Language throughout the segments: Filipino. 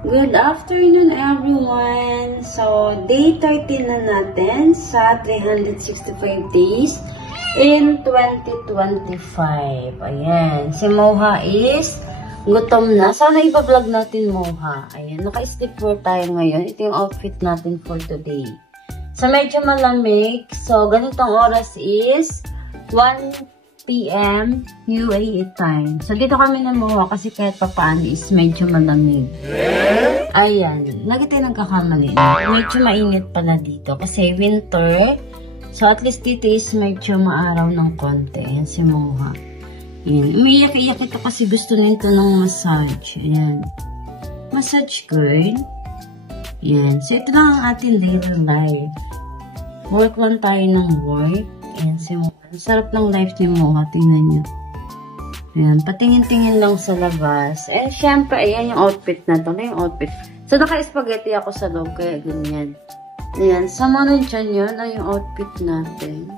Good afternoon, everyone! So, day 13 na natin sa 365 days in 2025. Ayan. Si Moha is gutom na. Sana ipa-vlog natin, Moha. Ayan. Naka-slipwear tayo ngayon. Ito yung outfit natin for today. So, medyo malamig. So, ganitong oras is 1 PM UAE time. So, dito kami namuha kasi kahit papaano is medyo malamig. Ayan. Lagi tayo nagkakamali. Medyo mainit pala dito kasi winter. So, at least dito is medyo maaraw ng konti. Ayan si Moha. Ayan. Umiiyak-iyak ito kasi gusto nito ng massage. Ayan. Massage girl. Ayan. So, ito lang ang ating daily life. Work lang tayo ng work. Ayan si Moha. Sarap ng life ni Moha. Tingnan nyo. Ayan. Patingin-tingin lang sa labas. And syempre, ayan yung outfit na to. Yung outfit. So, naka-spaghetti ako sa loob. Kaya ganyan. Ayan. Sama nun dyan yun. Ay, yung outfit natin.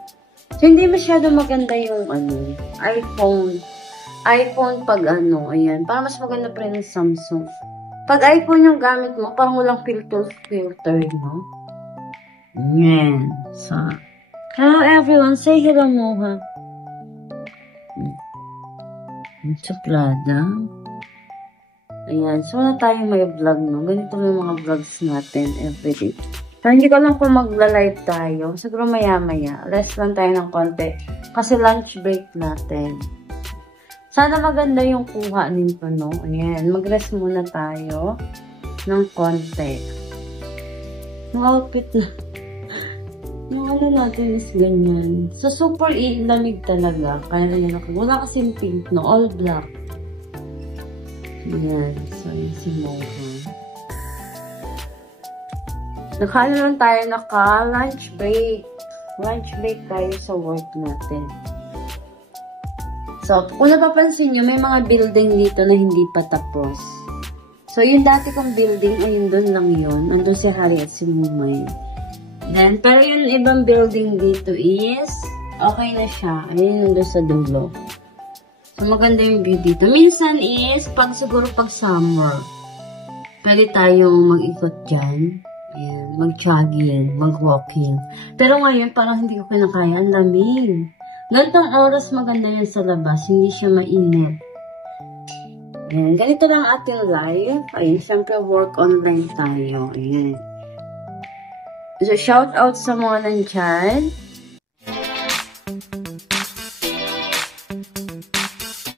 So, hindi masyado maganda yung iPhone pag ayan. Para mas maganda pa rin yung Samsung. Pag iPhone yung gamit mo, parang walang filter, no? Ayan. So, hello everyone. Say hello, Moha. Suplada. Ayan. So, na tayo may vlog, no? Ganito yung mga vlogs natin everyday. So, hindi ko lang kung magla-live tayo. Siguro maya-maya. Rest lang tayo ng konti. Kasi lunch break natin. Sana maganda yung kuha nito, no? Ayan. Mag-rest muna tayo ng konti. Yung outfit na. Yung ano natin is ganyan. So, super lamig talaga. Kaya yan ako. Wala kasing pink, no? All black. Yan. So, yun si Moha. Nakaano lang tayo naka-lunch break. Lunch break tayo sa work natin. So, kung napapansin nyo, may mga building dito na hindi pa tapos. So, yung dati kong building, ayun doon lang yun. Andun si Harry at si Mumay. Then, pero yung ibang building dito is, okay na siya. Ayun, nandun sa dulo. So, maganda yung view dito. Minsan is, siguro pag summer, pwede tayong mag-ikot dyan. Ayan, mag-jogging, mag-walking. Pero ngayon, parang hindi ko kinakaya. Ang lamig. Ganitong oras maganda yan sa labas. Hindi siya mainit. Ayan, ganito lang ating life. Ayan, syempre work online tayo. Ayan. So, shout out sa mga nandyan.